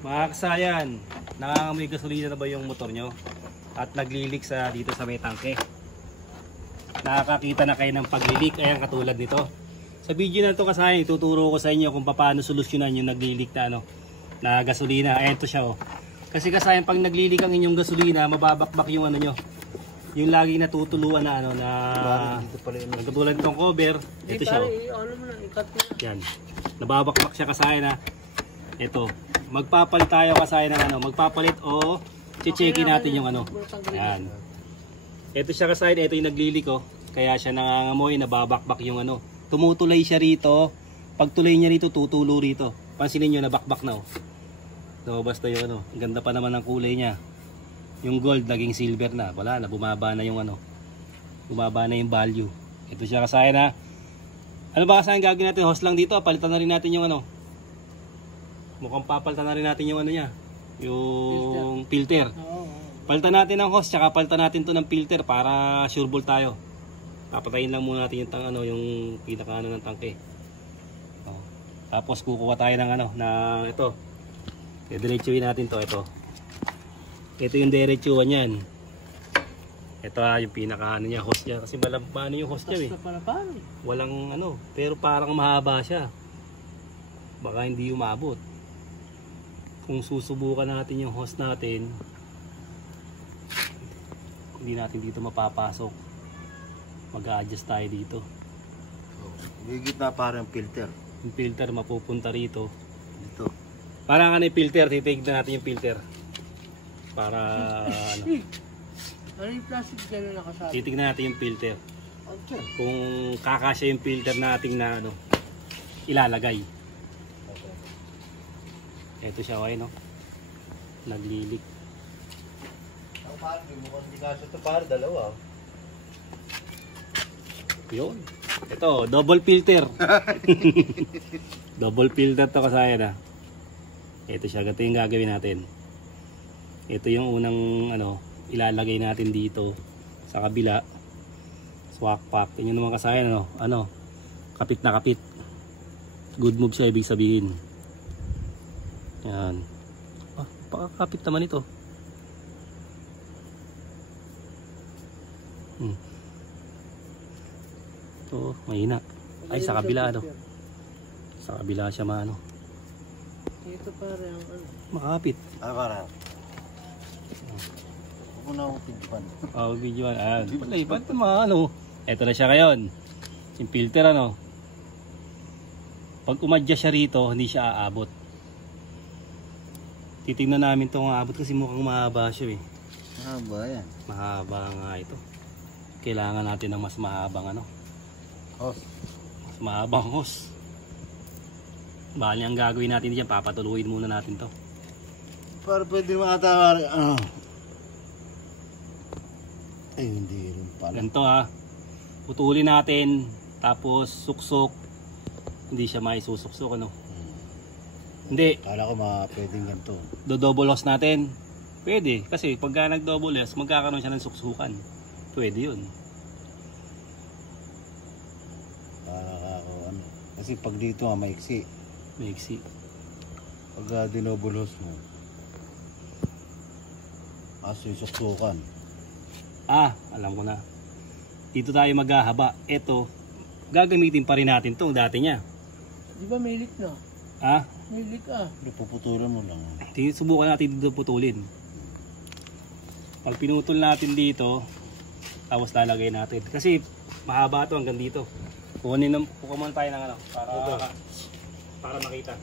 Mga kasayan, nangangamoy gasolina na ba yung motor nyo? At naglilik sa dito sa may tangke. Nakakakita na kayo ng paglilik, ayan katulad nito. Sa video na ito kasayan, ituturo ko sa inyo kung paano solusyonan yung naglilik na, na gasolina. Ayan to siya oh. Kasi kasayan, pag naglilik ang inyong gasolina, mababakbak yung ano nyo. Yung lagi natutuluan na katulad nitong cover. Ito siya oh. Yan. Nababakbak siya kasayan na. Ito. Magpapalit tayo kasayan ng magpapalit o checkin natin yung Yan. Ito siya kasayan, ito yung naglilik oh. Kaya siya nangangamoy, nababakbak yung Tumutulay siya rito. Pag tulay niya rito, tutulo rito. Pansinin niyo, nabakbak na oh. Lumabas na yung Ang ganda pa naman ng kulay niya. Yung gold naging silver na. Wala na, bumaba na yung bumaba na yung value. Ito siya kasayan na. Ano ba kasayan gagawin natin? Hose lang dito, palitan na rin natin yung mukhang papalitan na rin natin yung niya. Yung filter. Palitan natin ng hose, tsaka palitan natin to ng filter para sure ball tayo. Papatayin lang muna natin yung yung pinaka ng tangke. Tapos kukuha tayo ng na ito. Diretsuhin natin to, ito. Ito yung diretsuhan niyan. Ito yung pinaka niya, hose niya kasi malambano yung hose niya Walang pero parang mahaba siya. Baka hindi umabot. Kung susubukan natin yung hose natin, hindi natin dito mapapasok. Mag-a-adjust tayo dito. Higit na parang filter. Yung filter mapupunta rito. Dito. Parang yung filter, titignan natin yung filter. Para Ano yung plastic dyan na nakasabi? titignan natin yung filter. Kung kakasya yung filter nating na ilalagay. Ito siya naglilik. Ang parang hindi kasi ito para dalawa. Yun. Ito, double filter. Double filter to kasayan Ito siya, ganito yung gagawin natin. Ito yung unang ilalagay natin dito sa kabila. Swak pack. Yun yung naman kasayan kapit na kapit. Good move siya ibig sabihin. Yan. Pakakapit naman ito. Ito, mahina. Ay, sa kabila Sa kabila siya Ito parang makapit. Parang. Huwag mo na akong videoan. Videoan. Palay, ba't Ito na siya ngayon. Yung filter Pag umadya siya rito, hindi siya aabot. Titingnan namin itong aabot kasi mukhang mahaba siya Mahaba yan. Mahaba nga ito. Kailangan natin ng mas mahabang Hose. Mas mahabang hose. Bali ang gagawin natin diyan, papatuluin muna natin to. Para pwede makatawar. Ay, hindi rin pala. Ganito putulin natin, tapos suksok. Hindi siya maisusuksok Hindi. Kala ko pwedeng ganito. Do-double hose natin. Pwede, kasi pagka nag-double hose, magkakaroon siya ng suksukan. Pwede yun. Para ako kasi pag dito maiksi. Maiksi. Pag dinoble hose mo, susuksukan. Alam ko na. Dito tayo maghahaba. Ito, gagamitin pa rin natin itong dati niya. Di ba may leak na? May leak Puputulan mo lang. Subukan natin dito putulin. Pag pinutol natin dito, tapos lalagay natin. Kasi mahaba ito hanggang dito. Kukunin muna tayo ng para makita.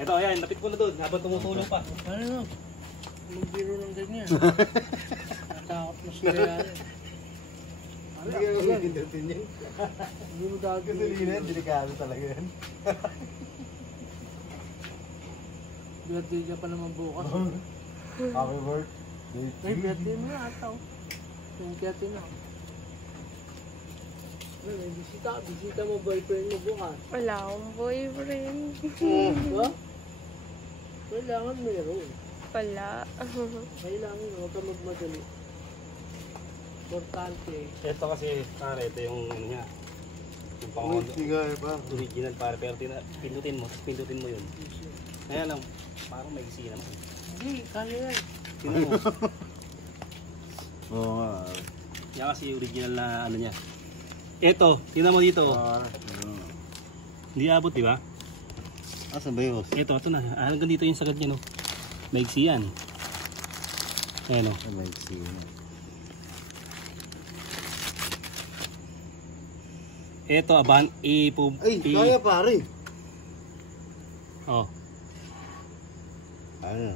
Ito, ayan, lapit ko na doon habang tumutulong pa. Ano? Magbiro ng ganyan. Natakot mo sa kaya. Hindi ka magpindutin yan. Hindi mo gagawin. Gasolina, delikado talaga yan. Birthday ka pa naman bukas. Happy birthday. Ay, birthday mo na ata. 20 na. Bisita mo boyfriend mo bukas. Wala akong boyfriend. Ba? Kailangan meron. Wala. Kailangan huwag ka magmadali. Importante. Ito kasi, ito yung niya. Yung Hindi nga ba? original para pero pindutin mo yun. Kaya lang, parang may isi naman. Hindi, kaya yan. Tingnan mo. Oo nga. Yan kasi original na ano niya. Ito, tingnan mo dito. Hindi abot, di ba? Asan ba yun? Ito na. Hanggang dito yung sagad niya, no? Maigsi yan. Ayan, no? May iksi. Ito, aban, Ay, kaya pare. Oh. Ano?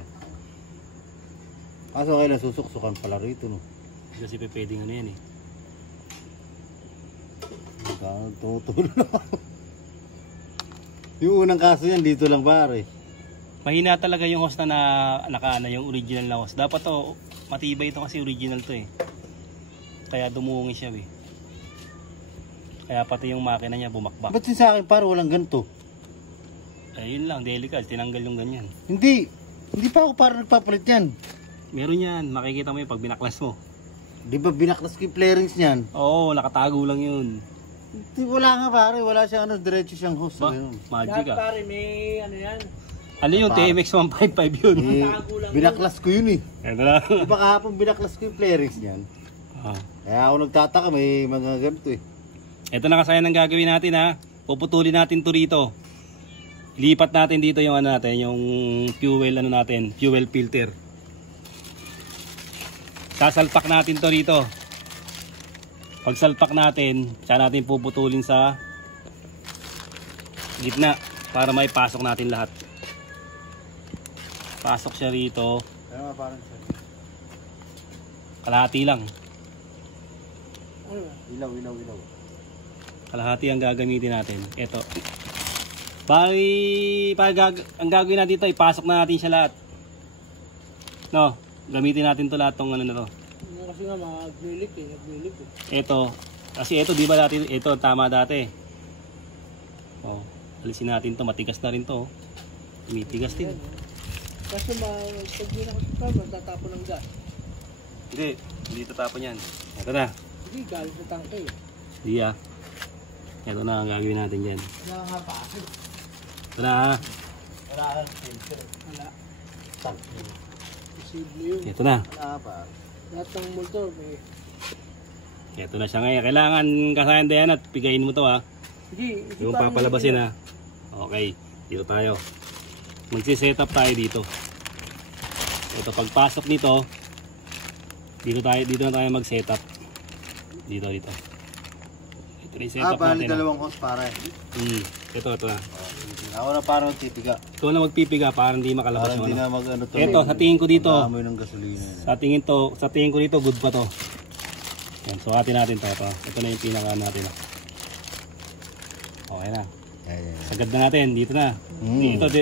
Kaso kayo nasusuksukan pala rito, no? Kasi pwedeng ano yan, eh. Tumutulo na. Yung unang kaso yan, dito lang pare. Mahina talaga yung host na nakaana, yung original na host. Dapat to, matibay ito kasi original to, eh. Kaya dumuungi siya, eh. Kaya pati yung makina niya bumakbak. Ba't yung sa akin pare walang ganito? Ayun lang, delicate, tinanggal yung ganyan. Hindi. Hindi pa ako parang nagpapalit yan. Meron yan, makikita mo yun pag binaklas mo. Di ba binaklas ko yung flarings niyan? Oo, nakatago lang yun. Di, wala nga pare, wala siyang ano, diretso siyang hose. Ba? Ayun. Magic Lahat ah. pare, may ano yan. Ano yun, TMX 155 yun. Eh, binaklas ko yun eh. Ito na. Di ba kahapon binaklas ko yung flarings niyan? Ah. Kaya ako nagtataka, may mga ganito eh. Ito na kasayan ang gagawin natin ha. Puputulin natin to rito. Lipat natin dito yung ano natin, yung fuel ano natin, fuel filter. Sasalpak natin to rito. Pag salpak natin, siya natin puputulin sa gitna para may pasok natin lahat. Pasok siya rito. Kaya parang siya. Kalahati lang. Ano ba? Ilaw. Kalahati ang gagamitin natin. Ito. Ang gagawin natin dito, ipasok na natin siya lahat. No, gamitin natin to lahat tong ano na to. Kasi nga naglilik eh. Ito, kasi ito di ba dati, ito tama dati. Oh, alisin natin to, matigas na rin to. Tumitigas din. Kasi pag di na kasi pa, matatapon ng gas. Hindi tatapon yan. Ito na. Hindi, galit sa tangke eh. Hindi ah. Ito na ang gagawin natin dyan. Nakakapasok. Ito na ha. Wala. Posible yun. Ito na. Wala pa. Lahat ng motor may... Ito na siya ngayon. Kailangan kasayan din at pigayin mo to ha. Hindi. Yung papalabasin ha. Okay. Dito tayo. Magsiset up tayo dito. Ito pagpasok nito. Dito na tayo mag-set up. Dito. Ito na yung set up Bali natin. dalawang hose pare. Ito na. Ako na parang tipiga. Ikaw na magpipiga para hindi makalabas Parang yung hindi ano. na mag ano to. Ito, sa tingin ko dito. Amoy ng gasolina yan. Sa tingin ko dito, good pa to. Yan, sukatin natin to. Ito na yung pinaka natin. Okay na. Ayan. Sagad na natin. Dito na.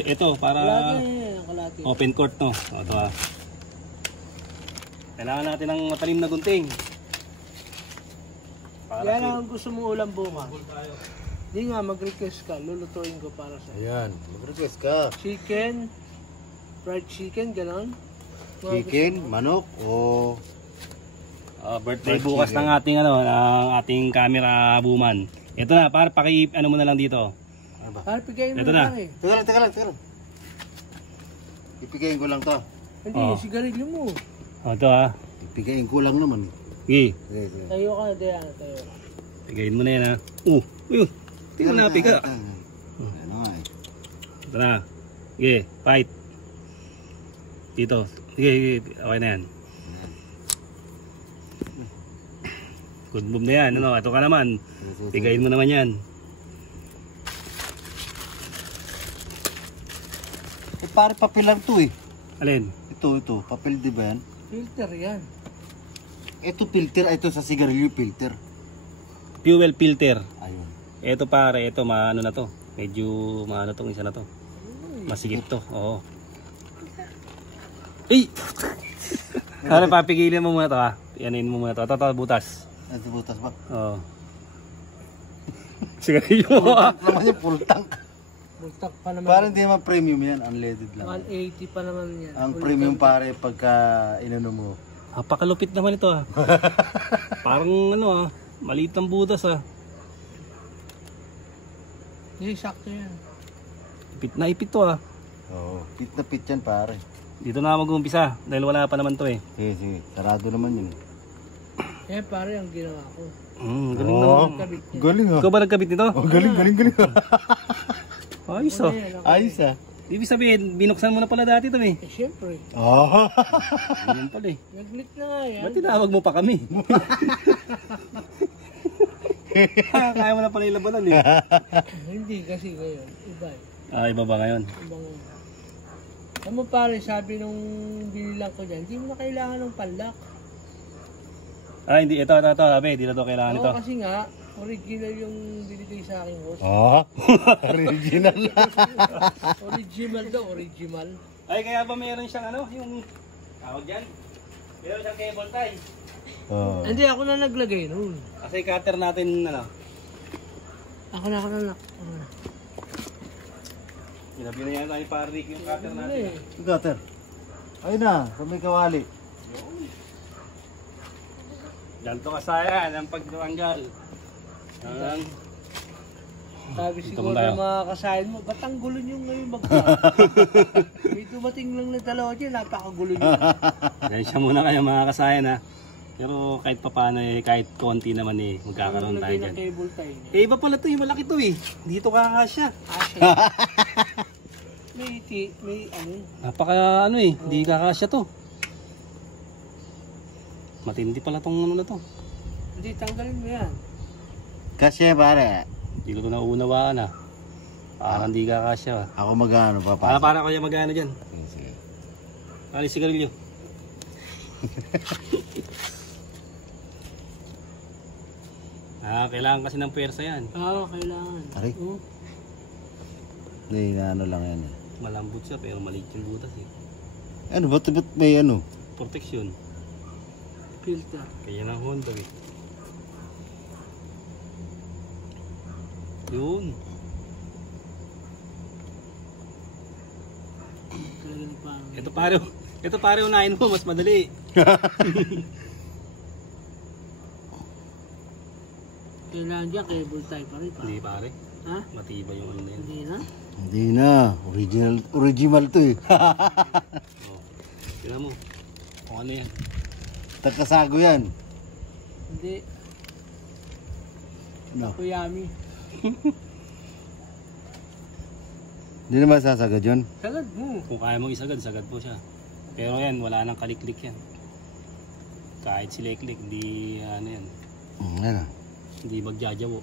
Ito para Kalati. open court no. Ito ha. Kailangan natin ng matalim na gunting. Yan ang gusto mo ulam bukas. Hindi nga, mag-request ka. Lulutuin ko para sa Ayan. Mag-request ka. chicken, fried chicken, ganon. Chicken, manok, o... birthday Fried bukas chicken. ng ating ating camera buman. Ito na, para ano mo na lang dito. Ano ba? Para pigayin mo Ito na. eh. Teka lang. Ipigayin ko lang to. Hindi, Oo. sigarilyo mo. Ito ha. Ipigayin ko lang naman. Sige, Sige. Tayo ka na, Diana, tayo ka. pigayin mo na yan ha. Uyun. Hindi mo na piga. Ano nga eh. Ito na. Sige, fight. Dito. Sige, okay na yan. Good move na yan. Ano, ito ka naman. Pigayin mo naman yan. Eh pare papel lang to eh. Alin? Ito. Papel di ba yan? Filter yan. Ito filter. Ito sa sigarilyo filter. Fuel filter. Ayun. Ito pare, ito maano na to. Medyo maano tong isa na to. Masigit to. Oo. Eh! Ano, papigilin mo muna to ha. Yanin mo muna to. Ito, butas. Ito butas ba? Oo. Sigarilyo mo ha. Naman yung full tank. Multak pa naman. Parang hindi naman premium yan. Unleaded lang. 180 pa naman yan. Ang Full premium tank. pare pagka inano mo. Napakalupit naman ito ha. Parang ano ha. Maliit ang butas ha. Hindi, sakto yan. Ipit na ipit to ha. Oo, pit na pit yan pare. Dito na mag-uumpisa dahil wala pa naman to eh. Sige, sarado naman yun. Eh pare, ang ginawa ko. Galing Oo, naman. Kabit niya. galing Ikaw ba nagkabit nito? Oh, galing. Ayos Ano oh. yan, ako? Ayos ah. Ibig sabihin, binuksan mo na pala dati ito eh. Eh syempre, Oh. Yun pala eh. nag-lit na nga yan. Ba't tinawag mo pa kami? Kaya mo na pala ilabanan eh. Hindi kasi ngayon, iba eh. Iba ba ngayon? Ibang... Alam mo pare, sabi nung binilang ko dyan, hindi mo na kailangan ng panlak. Hindi. Ito. Sabi, hindi na to kailangan ito. Oo, kasi nga, original yung binigay sa akin host. Oh, original. Original daw, original. Ay, kaya ba meron siyang ano, yung tawag dyan? Meron siyang cable tie. Oh. Hindi, ako na naglagay noon. Kasi cutter natin, ano, Ako na. ginabi na yan tayo para Rick yung cutter Ano natin. eh. Gutter. Ayun na, sa may kawali. Ganto kasayan ang pagtanggal. Sabi Dito siguro mo tayo. ng mga kasayan mo, ba't ang gulo nyo ngayon mag May dumating lang na dalawa dyan, napakagulo nyo. Dahil siya muna kayo mga kasayan ha. Pero kahit papaano eh, kahit konti naman eh, magkakaroon tayo Lagay dyan. ng cable tie niya. Eh iba pala to eh, malaki to eh. Dito kakasya. Asya. may ano. Napaka ano eh, di kakasya to. Matindi pala tong ano na to. Hindi, tanggalin mo yan. Kasi pare, Hindi ko to nauunawaan ha. Parang di kakasya ha. ako magano Para kaya magano dyan. Sige. Alis sigarilyo. Kailangan kasi ng pwersa yan. Oo, kailangan. Aray. Oo. Hindi, ano lang yan eh. Malambot siya pero maliit yung butas eh. Ano, ba't may ano? Protection. Filter. Kaya ng Honda eh. Yun. Talagang parang... Ito pare unahin mo, mas madali. Kailangan dyan, cable tie pa rin pa. Hindi pare, Ha? matibay yung ano na yun. Hindi na? Hindi na, original to eh. Oh. Tignan mo, kung ano yan. Tagkasago yan. Hindi. No. Kuyami. Hindi naman sasagad yun. Sagad mo. Kung kaya mong isagad, sagad po siya. Pero yan, wala nang kaliklik yan. Kahit siliklik, hindi ano yan. Ano? Hindi magjajawo.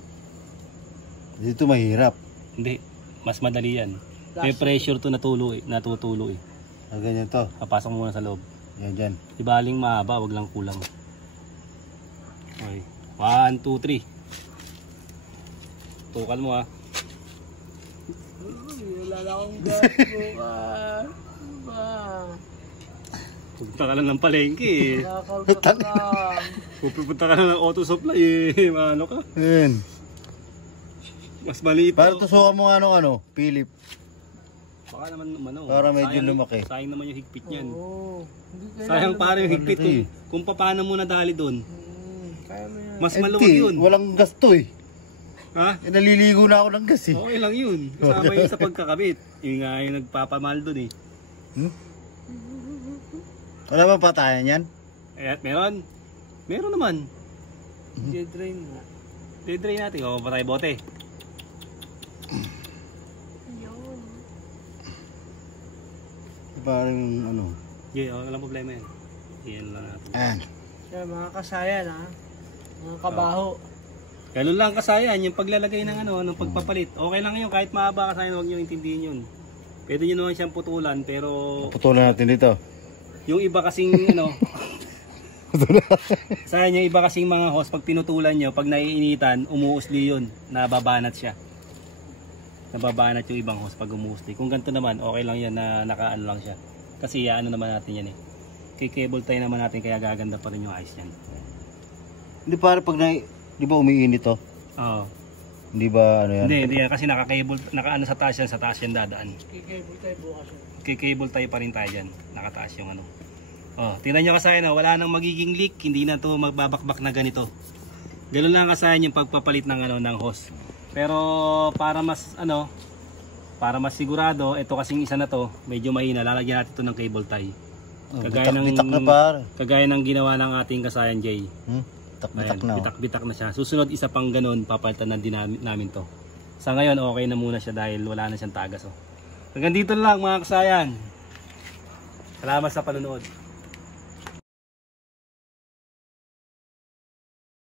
Dito mahirap. Hindi, mas madali yan. May pressure to natutulo eh. Ganyan to. Papasok mo muna sa loob. Yan dyan. Di baling mahaba, wag lang kulang. Okay. 1, 2, 3. Tukal mo ha. Wala na akong gago ka. Ba? Pupunta ka lang ng palengke eh. Nakakalpa ka lang. Pupunta ka lang ng auto supply eh. Ano ka? Yan. Mas maliit Para to. tusukan mo ano, Philip. Baka naman ano. Para medyo sayang- lumaki. Sayang naman yung higpit niyan. Oo. Hindi kailangan Sayang naman. pare yung higpit Ano to eh? kung paano mo nadali doon. Kaya mo yan. Mas Empty, maluwag yun. walang gasto eh. Ha? Naliligo na ako ng gas eh. Okay lang yun. Kasama yun sa pagkakabit. Yung nga yung nagpapamahal doon eh. Wala ba patayan yan? Eh, meron. Meron naman. J-drain mo. Didray natin. O, patay bote. Yun. Parang ano. Yeah, walang problema yan. Yan lang natin. Ayan. Kaya mga kasayan ha. Mga kabaho. Ganun lang kasayan, yung paglalagay ng ano, ng pagpapalit. Okay lang yun, kahit mahaba kasayan, huwag nyo intindihin yun. Pwede nyo naman siyang putulan, pero Putulan natin dito. yung iba kasing ano, sayang yung iba kasing mga hose, pag pinutulan nyo, pag naiinitan, umuusli yun, nababanat siya. Nababanat yung ibang hose pag umuusli. Kung ganito naman, okay lang yan na nakaano lang siya. Kasi ano naman natin yan eh. Kay cable tie naman natin, kaya gaganda pa rin yung eyes yan. Hindi para pag di ba umiinit to? Oo. Hindi ba ano yan? Hindi yan, kasi naka-cable, naka-ano sa taas yan dadaan. Kikable tayo bukas yun. Kay cable tie pa rin tayo dyan. Nakataas yung ano. Oh, tingnan nyo kasayan, oh, wala nang magiging leak, hindi na to magbabakbak na ganito. Ganoon lang kasayan yung pagpapalit ng ano ng hose. Pero para mas ano, para mas sigurado, ito kasing isa na to, medyo mahina, lalagyan natin ito ng cable tie. Bitak na par. Kagaya ng ginawa ng ating kasayan Jay. Bitak Ayan, na. bitak na siya. Susunod isa pang ganun, papalitan na din namin to. Sa ngayon, okay na muna siya dahil wala na siyang tagas. Hanggang dito lang mga kasayan. Salamat sa panonood.